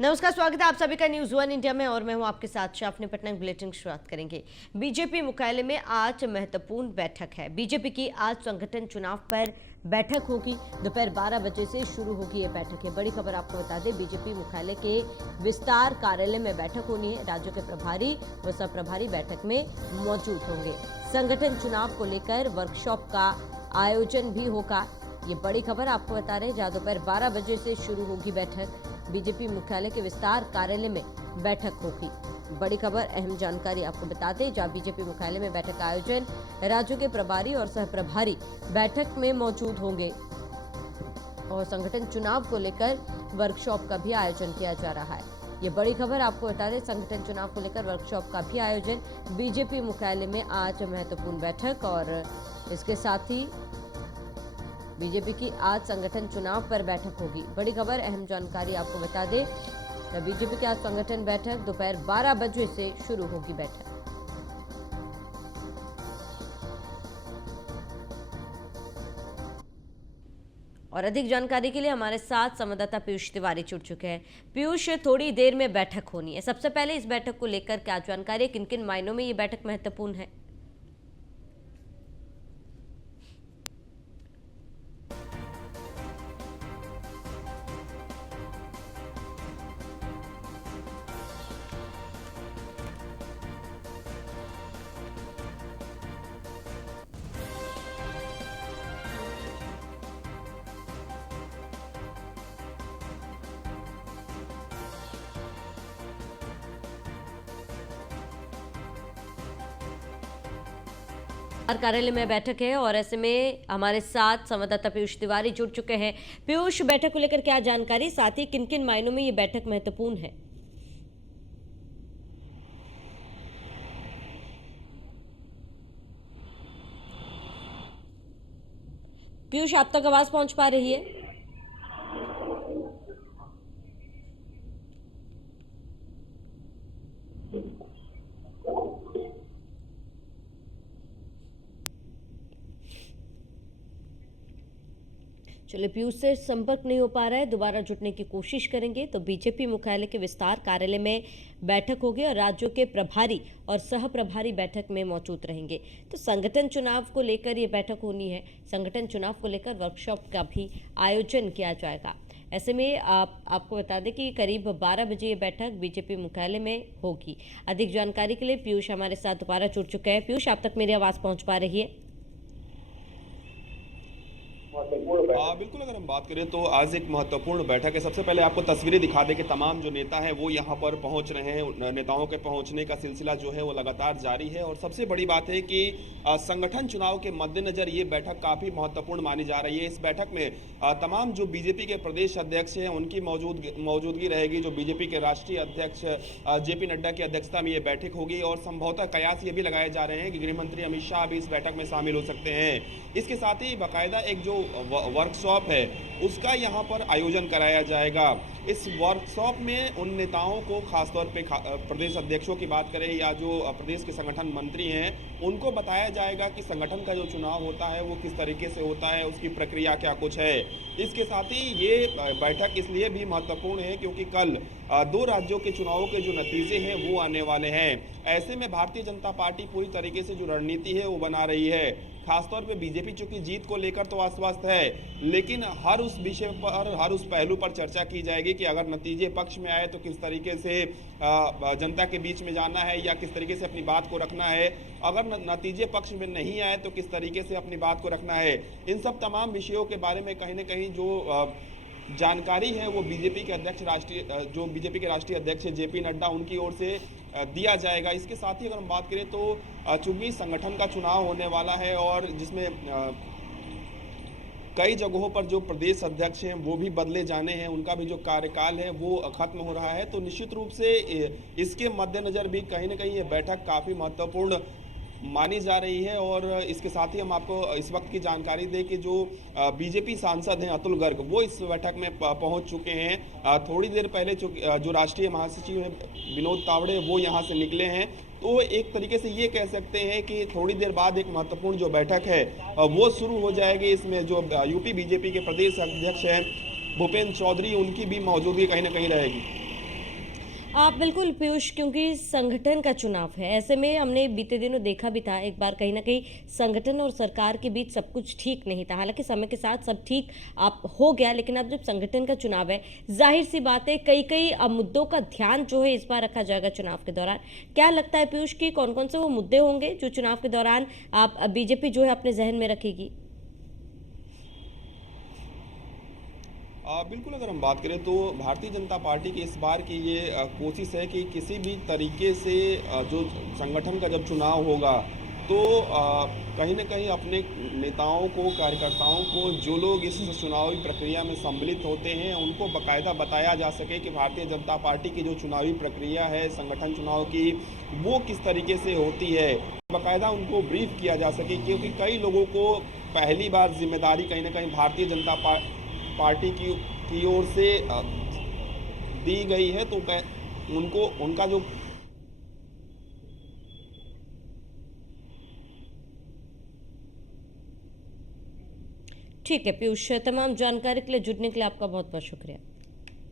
नमस्कार, स्वागत है आप सभी का न्यूज वन इंडिया में और मैं हूं आपके साथ शाफनी पटनायक। बुलेटिन शुरुआत करेंगे। बीजेपी मुख्यालय में आज महत्वपूर्ण बैठक है। बीजेपी की आज संगठन चुनाव पर बैठक होगी। दोपहर 12 बजे से शुरू होगी ये बैठक है। बड़ी खबर आपको बता दें, बीजेपी मुख्यालय के विस्तार कार्यालय में बैठक होनी है। राज्यों के प्रभारी व सह प्रभारी बैठक में मौजूद होंगे। संगठन चुनाव को लेकर वर्कशॉप का आयोजन भी होगा। ये बड़ी खबर आपको बता रहे हैं, जहां दोपहर 12 बजे से शुरू होगी बैठक। बीजेपी मुख्यालय के विस्तार कार्यालय में बैठक होगी। बड़ी खबर, अहम जानकारी आपको बता दें, जहां बीजेपी मुख्यालय में बैठक का आयोजन राज्यों के प्रभारी और सह प्रभारी बैठक में मौजूद होंगे और संगठन चुनाव को लेकर वर्कशॉप का भी आयोजन किया जा रहा है। ये बड़ी खबर आपको बता दें, संगठन चुनाव को लेकर वर्कशॉप का भी आयोजन बीजेपी मुख्यालय में आज महत्वपूर्ण बैठक। और इसके साथ ही बीजेपी की आज संगठन चुनाव पर बैठक होगी। बड़ी खबर, अहम जानकारी आपको बता दें, बीजेपी की आज संगठन बैठक दोपहर 12 बजे से शुरू होगी बैठक। और अधिक जानकारी के लिए हमारे साथ संवाददाता पीयूष तिवारी जुड़ चुके हैं। पीयूष, थोड़ी देर में बैठक होनी है। सबसे पहले इस बैठक को लेकर क्या जानकारी है, किन किन मायनों में ये बैठक महत्वपूर्ण है? कार्यालय में बैठक है और ऐसे में हमारे साथ संवाददाता पीयूष तिवारी जुड़ चुके हैं। पीयूष, बैठक को लेकर क्या जानकारी, साथ ही किन किन मायनों में ये बैठक महत्वपूर्ण है? पीयूष, आप तक आवाज पहुंच पा रही है? चलिए, पीयूष से संपर्क नहीं हो पा रहा है, दोबारा जुटने की कोशिश करेंगे। तो बीजेपी मुख्यालय के विस्तार कार्यालय में बैठक होगी और राज्यों के प्रभारी और सह प्रभारी बैठक में मौजूद रहेंगे। तो संगठन चुनाव को लेकर ये बैठक होनी है। संगठन चुनाव को लेकर वर्कशॉप का भी आयोजन किया जाएगा। ऐसे में आपको बता दें कि करीब 12 बजे ये बैठक बीजेपी मुख्यालय में होगी। अधिक जानकारी के लिए पीयूष हमारे साथ दोबारा जुड़ चुके हैं। पीयूष, आप तक मेरी आवाज़ पहुँच पा रही है? बिल्कुल, अगर हम बात करें तो आज एक महत्वपूर्ण बैठक है। सबसे पहले आपको तस्वीरें दिखा दें कि तमाम जो नेता हैं वो यहाँ पर पहुँच रहे हैं। नेताओं के पहुँचने का सिलसिला जो है वो लगातार जारी है और सबसे बड़ी बात है कि संगठन चुनाव के मद्देनजर ये बैठक काफ़ी महत्वपूर्ण मानी जा रही है। इस बैठक में तमाम जो बीजेपी के प्रदेश अध्यक्ष हैं उनकी मौजूदगी रहेगी। जो बीजेपी के राष्ट्रीय अध्यक्ष जेपी नड्डा की अध्यक्षता में ये बैठक होगी और संभवतः कयास ये भी लगाए जा रहे हैं कि गृह मंत्री अमित शाह भी इस बैठक में शामिल हो सकते हैं। इसके साथ ही बाकायदा एक जो वर्कशॉप है उसका यहाँ पर आयोजन कराया जाएगा। इस वर्कशॉप में उन नेताओं को, खासतौर पे प्रदेश अध्यक्षों की बात करें या जो प्रदेश के संगठन मंत्री हैं, उनको बताया जाएगा कि संगठन का जो चुनाव होता है वो किस तरीके से होता है, उसकी प्रक्रिया क्या कुछ है। इसके साथ ही ये बैठक इसलिए भी महत्वपूर्ण है क्योंकि कल 2 राज्यों के चुनावों के जो नतीजे हैं वो आने वाले हैं। ऐसे में भारतीय जनता पार्टी पूरी तरीके से जो रणनीति है वो बना रही है। खासतौर पे बीजेपी चूंकि जीत को लेकर तो आश्वस्त है, लेकिन हर उस विषय पर, हर उस पहलू पर चर्चा की जाएगी कि अगर नतीजे पक्ष में आए तो किस तरीके से जनता के बीच में जाना है या किस तरीके से अपनी बात को रखना है। अगर नतीजे पक्ष में नहीं आए तो किस तरीके से अपनी बात को रखना है। इन सब तमाम विषयों के बारे में कहीं ना कहीं जो जानकारी है वो बीजेपी के राष्ट्रीय अध्यक्ष जेपी नड्डा उनकी ओर से दिया जाएगा। इसके साथ ही अगर हम बात करें तो चूंकि संगठन का चुनाव होने वाला है और जिसमें कई जगहों पर जो प्रदेश अध्यक्ष हैं वो भी बदले जाने हैं, उनका भी जो कार्यकाल है वो खत्म हो रहा है, तो निश्चित रूप से इसके मद्देनजर भी कहीं ना कहीं ये बैठक काफ़ी महत्वपूर्ण मानी जा रही है। और इसके साथ ही हम आपको इस वक्त की जानकारी दें कि जो बीजेपी सांसद हैं अतुल गर्ग वो इस बैठक में पहुंच चुके हैं। थोड़ी देर पहले जो राष्ट्रीय महासचिव हैं विनोद तावड़े वो यहां से निकले हैं। तो एक तरीके से ये कह सकते हैं कि थोड़ी देर बाद एक महत्वपूर्ण जो बैठक है वो शुरू हो जाएगी। इसमें जो यूपी बीजेपी के प्रदेश अध्यक्ष हैं भूपेंद्र चौधरी उनकी भी मौजूदगी कहीं ना कहीं रहेगी। आप बिल्कुल पीयूष, क्योंकि संगठन का चुनाव है, ऐसे में हमने बीते दिनों देखा भी था एक बार कहीं ना कहीं संगठन और सरकार के बीच सब कुछ ठीक नहीं था। हालांकि समय के साथ सब ठीक आप हो गया, लेकिन अब जब संगठन का चुनाव है, जाहिर सी बात है कई कई मुद्दों का ध्यान जो है इस बार रखा जाएगा चुनाव के दौरान। क्या लगता है पीयूष की कौन कौन से वो मुद्दे होंगे जो चुनाव के दौरान आप बीजेपी जो है अपने जहन में रखेगी? बिल्कुल, अगर हम बात करें तो भारतीय जनता पार्टी की इस बार की ये कोशिश है कि किसी भी तरीके से जो संगठन का जब चुनाव होगा तो कहीं न कहीं अपने नेताओं को, कार्यकर्ताओं को, जो लोग इस चुनावी प्रक्रिया में सम्मिलित होते हैं, उनको बाकायदा बताया जा सके कि भारतीय जनता पार्टी की जो चुनावी प्रक्रिया है संगठन चुनाव की, वो किस तरीके से होती है। बाकायदा उनको ब्रीफ किया जा सके, क्योंकि कई लोगों को पहली बार ज़िम्मेदारी कहीं न कहीं भारतीय जनता पार्टी की ओर से दी गई है, तो उनको उनका जो ठीक है पीयूष, तमाम जानकारी के लिए जुड़ने के लिए आपका बहुत बहुत शुक्रिया।